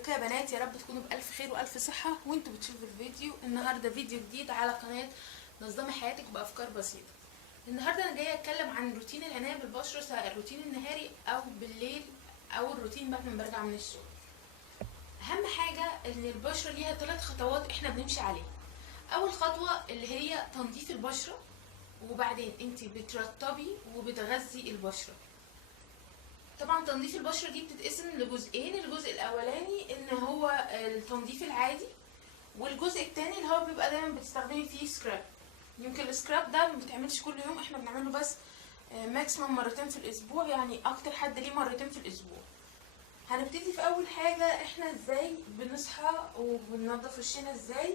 ازيكم يا بنات؟ يا رب تكونوا بألف خير وألف صحة وانتوا بتشوفوا الفيديو. النهاردة فيديو جديد على قناة نظمي حياتك بأفكار بسيطة. النهاردة انا جاية اتكلم عن روتين العناية بالبشرة، سواء الروتين النهاري او بالليل او الروتين بعد ما برجع من الشغل. اهم حاجة ان البشرة ليها 3 خطوات احنا بنمشي عليها. اول خطوة اللي هي تنظيف البشرة، وبعدين انت بترطبي وبتغذي البشرة. طبعا تنظيف البشرة دي بتتقسم لجزئين، الجزء الاولاني ان هو التنظيف العادي، والجزء التاني اللي هو بيبقى دايما بتستخدمي فيه سكراب. يمكن السكراب ده ما بيتعملش كل يوم، احنا بنعمله بس ماكسيموم مرتين في الاسبوع، يعني اكتر حد ليه مرتين في الاسبوع. هنبتدي في اول حاجة احنا ازاي بنصحى وبننضف وشنا ازاي،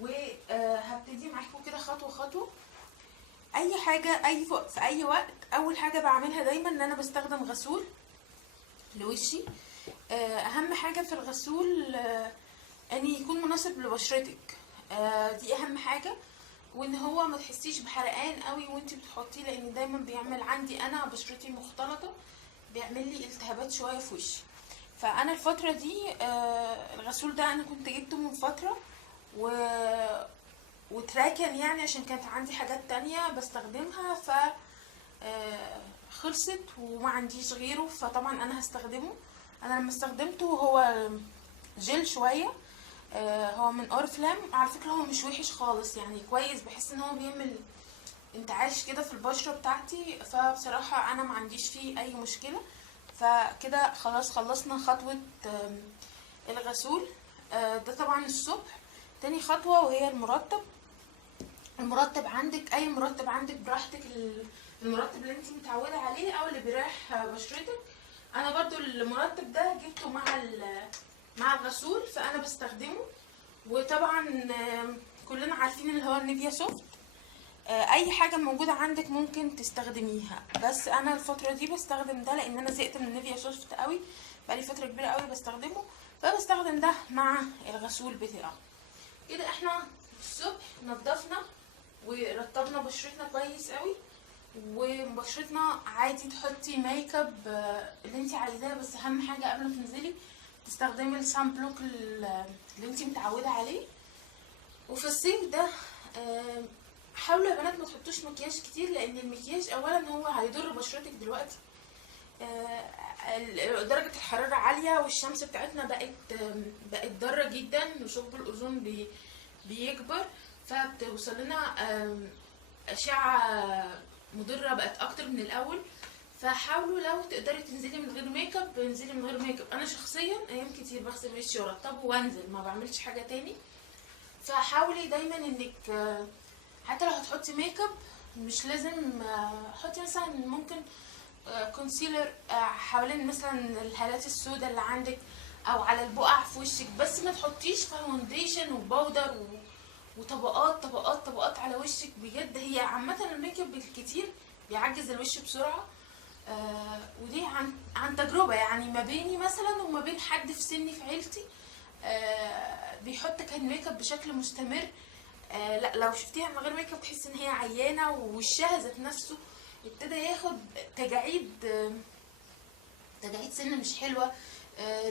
وهبتدي معاكم كده خطوة خطوة. اي حاجة في اي وقت، اول حاجة بعملها دايما ان انا بستخدم غسول لوشي. اهم حاجة في الغسول ان يكون مناسب لبشرتك، دي اهم حاجة. وان هو ما تحسيش بحرقان قوي وانت بتحطيه، لان دايما بيعمل عندي انا بشرتي مختلطة، بيعمل لي التهابات شوية في وشي. فانا الفترة دي الغسول ده انا كنت جبته من فترة وتراكن، يعني عشان كانت عندي حاجات تانية بستخدمها ف خلصت وما عنديش غيره، فطبعا انا هستخدمه. انا لما استخدمته هو جل شوية، هو من اورفلام. على فكرة هو مش وحش خالص، يعني كويس، بحس ان هو بيعمل انتعاش كده في البشرة بتاعتي، فبصراحة انا ما عنديش فيه اي مشكلة. فكده خلاص خلصنا خطوة الغسول. ده طبعا الصبح. تاني خطوة وهي المرطب. المرطب عندك، اي مرطب عندك براحتك، المرطب اللي انت متعودة عليه او اللي بيريح بشرتك. انا برضو المرطب ده جبته مع الغسول فانا بستخدمه. وطبعا كلنا عارفين اللي هو النيفيا سوفت. اي حاجة موجودة عندك ممكن تستخدميها، بس انا الفترة دي بستخدم ده لان انا زهقت من النيفيا سوفت قوي، بقالي فترة كبيرة قوي بستخدمه، فبستخدم ده مع الغسول بتاعه. كده احنا الصبح نضفنا ورطبنا بشرتنا كويس قوي، وبشرتنا عادي تحطي ميك اب اللي انت عايزاه، بس اهم حاجه قبل ما تنزلي تستخدمي السان بلوك اللي انت متعوده عليه. وفي الصيف ده حاولوا يا بنات ما تحطوش مكياج كتير، لان المكياج اولا هو هيضر بشرتك دلوقتي. درجة الحرارة عالية والشمس بتاعتنا بقت ضارة جدا، وثقب الأوزون بيكبر، فبتوصل لنا أشعة مضرة بقت أكتر من الأول. فحاولوا لو تقدري تنزلي من غير ميك اب انزلي من غير ميك اب. أنا شخصيا أيام كتير بغسل وشي وأرطبه وأنزل، ما بعملش حاجة تاني. فحاولي دايما إنك حتى لو هتحطي ميك اب مش لازم حطي مثلا ممكن كونسيلر حوالين مثلا الهالات السوداء اللي عندك او على البقع في وشك، بس ما تحطيش فاونديشن وباودر وطبقات طبقات طبقات على وشك. بجد هي عامه الميك اب الكتير بيعجز الوش بسرعه. ودي عن تجربه، يعني ما بيني مثلا وما بين حد في سني في عيلتي بيحط كان ميك اب بشكل مستمر. لا لو شفتيها من غير ميك اب تحس ان هي عيانه، ووشها ذات نفسه ابتدى ياخد تجاعيد سن مش حلوه،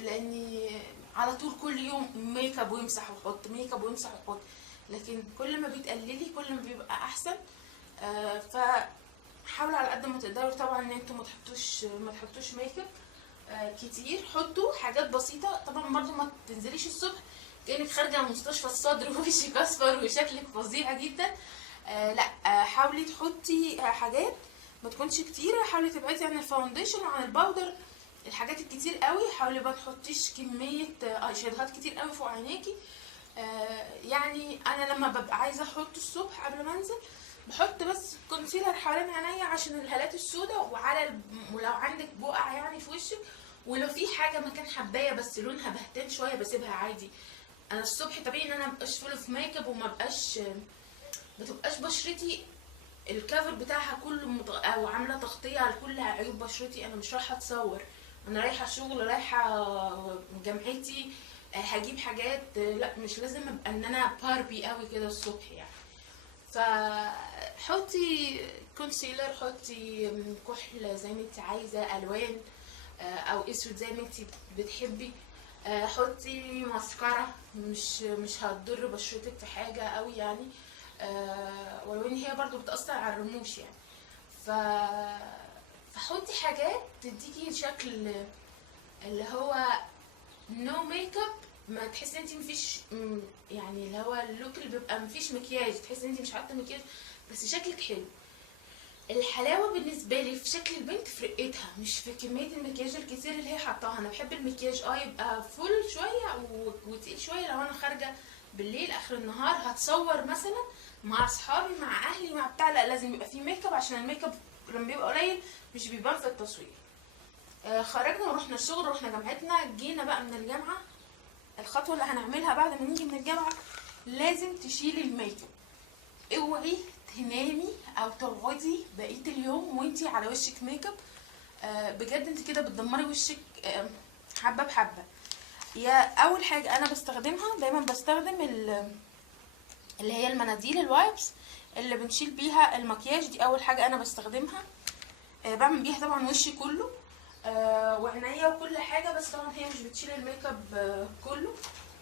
لاني على طول كل يوم ميك اب ويمسح ويحط، ميك اب ويمسح ويحط. لكن كل ما بتقللي كل ما بيبقى احسن. فحاولوا على قد ما تقدروا طبعا ان انتوا ما تحطوش ميك اب كتير. حطوا حاجات بسيطه. طبعا برضو ما تنزليش الصبح كأنك خارجة من مستشفى الصدر ووشك اصفر وشكلك فظيع جدا. لا حاولي تحطي حاجات ما تكونش كتيرة. حاولي تبعدي عن الفاونديشن وعن الباودر، الحاجات الكتير قوي. حاولي ما تحطيش كمية اي شادوهات كتير قوي فوق عينيكي. يعني انا لما ببقى عايزة احط الصبح قبل ما انزل بحط بس كونسيلر حوالين عينيا عشان الهالات السوداء، ولو عندك بقع يعني في وشك، ولو في حاجة مكان حباية بس لونها بهتان شوية بسيبها عادي. انا الصبح طبيعي ان انا مبقاش فول في ميك اب متبقاش بشرتي الكفر بتاعها كله او عامله تغطيه على كل عيوب بشرتي. انا مش رايحه اتصور، انا رايحه شغل، رايحه جامعتي، هجيب حاجات. لا مش لازم ابقى ان انا باربي قوي كده الصبح يعني. فحطي كونسيلر، حطي كحل زي ما انت عايزه، الوان او اسود زي ما انت بتحبي. حطي ماسكارا، مش هتضر بشرتك في حاجه قوي يعني. ولو ان هي برضو بتاثر على الرموش يعني. ف فحطي حاجات تديكي شكل اللي هو نو ميك اب، ما تحسي انت مفيش يعني اللي هو اللوك اللي بيبقى مفيش مكياج، تحسي انت مش حاطه مكياج بس شكلك حلو. الحلاوه بالنسبه لي في شكل البنت، في رقتها، مش في كميه المكياج الكتير اللي هي حطاها. انا بحب المكياج يبقى فول شويه وتقيل شويه. لو انا خارجه بالليل اخر النهار هتصور مثلا مع اصحابي مع اهلي مع بتاع، لا لازم يبقى فيه ميك اب، عشان الميك اب لما بيبقى قليل مش بيبان في التصوير. خرجنا ورحنا الشغل، رحنا جامعتنا، جينا بقى من الجامعه، الخطوه اللي هنعملها بعد ما نيجي من الجامعه لازم تشيلي الميك اب. اوعي تنامي او تقعدي بقيه اليوم وانتي على وشك ميك اب. بجد انت كده بتدمري وشك حبه بحبه. يا اول حاجه انا بستخدمها دايما، بستخدم اللي هي المناديل الوايبس اللي بنشيل بيها المكياج. دي اول حاجه انا بستخدمها. بعمل بيها طبعا وشي كله وعينيا وكل حاجه، بس طبعا هي مش بتشيل الميك اب كله.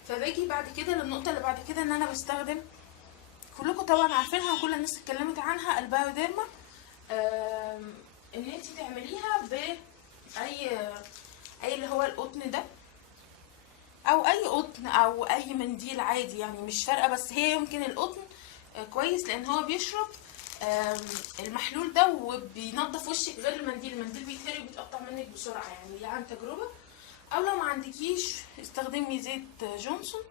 فباجي بعد كده للنقطه اللي بعد كده، ان انا بستخدم، كلكم طبعا عارفينها وكل الناس اتكلمت عنها، البايوديرما. ان انت تعمليها اي اللي هو القطن ده، او اي قطن او اي منديل عادي يعني، مش فارقه، بس هي يمكن القطن كويس لان هو بيشرب المحلول ده وبينضف وشك غير المنديل. المنديل بيتهري وبيتقطع منك بسرعه يعني، دي عن تجربه. او لو ما عندكيش استخدمي زيت جونسون،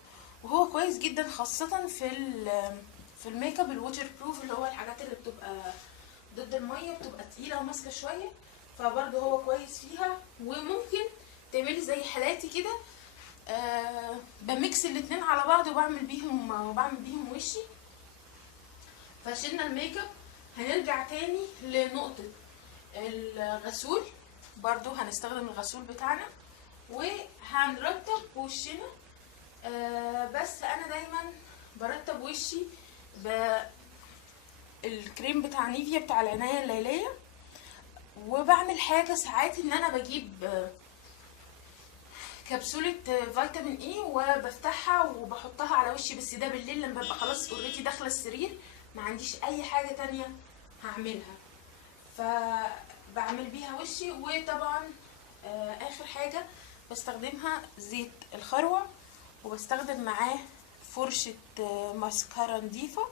وهو كويس جدا خاصه في الميك اب الووتر بروف، اللي هو الحاجات اللي بتبقى ضد الميه، بتبقى تقيله وماسكه شويه، فبرضه هو كويس فيها. وممكن تعملي زي حالاتي كده، بميكس الاتنين على بعض وبعمل بيهم وشي. فشلنا الميك اب، هنرجع تاني لنقطة الغسول. برضو هنستخدم الغسول بتاعنا وهنرطب وشنا. بس انا دايما برطب وشي بالكريم بتاع نيفيا بتاع العناية الليلية. وبعمل حاجة ساعات ان انا بجيب كبسولة فيتامين اي وبفتحها وبحطها على وشي، بس ده بالليل لما ببقى خلاص اوريدي داخله السرير، ما عنديش اي حاجه تانية هعملها، فبعمل بيها وشي. وطبعا اخر حاجه بستخدمها زيت الخروع، وبستخدم معاه فرشه ماسكارا نضيفه،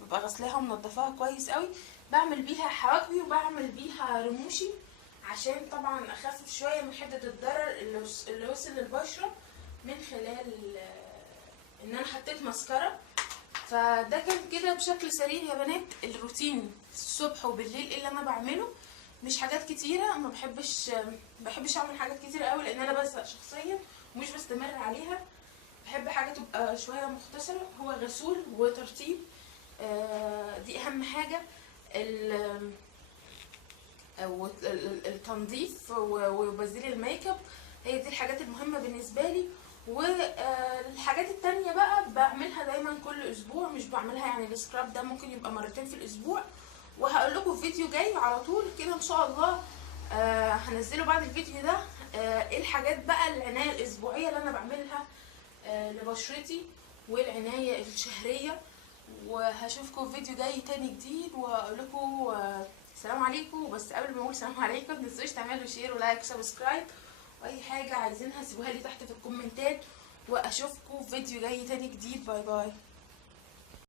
ببقى غسلاها ومنضفاها كويس قوي. بعمل بيها حواجبي وبعمل بيها رموشي، عشان طبعا اخفف شويه من حده الضرر اللي وصل للبشره من خلال ان انا حطيت ماسكارا. فده كان كده بشكل سريع يا بنات الروتين الصبح وبالليل اللي انا بعمله. مش حاجات كتيره، ما بحبش اعمل حاجات كتيره قوي لان انا بزهق شخصيا ومش بستمر عليها. بحب حاجه تبقى شويه مختصره، هو غسول وترطيب، دي اهم حاجه. التنظيف وبديل الميك اب، هي دي الحاجات المهمه بالنسبه لي. والحاجات التانية بقى بعملها دايما كل اسبوع، مش بعملها يعني السكراب ده ممكن يبقى مرتين في الاسبوع. وهقول لكم في فيديو جاي على طول كده ان شاء الله، هنزله بعد الفيديو ده، ايه الحاجات بقى العنايه الاسبوعيه اللي انا بعملها لبشرتي والعنايه الشهريه. وهشوفكم في فيديو جاي تاني جديد، واقول لكم السلام عليكم. بس قبل ما اقول السلام عليكم متنسوش تعملوا شير ولايك وسبسكرايب، واي حاجه عايزينها سيبوها لي تحت في الكومنتات. واشوفكم في فيديو جاي تاني جديد. باي باي.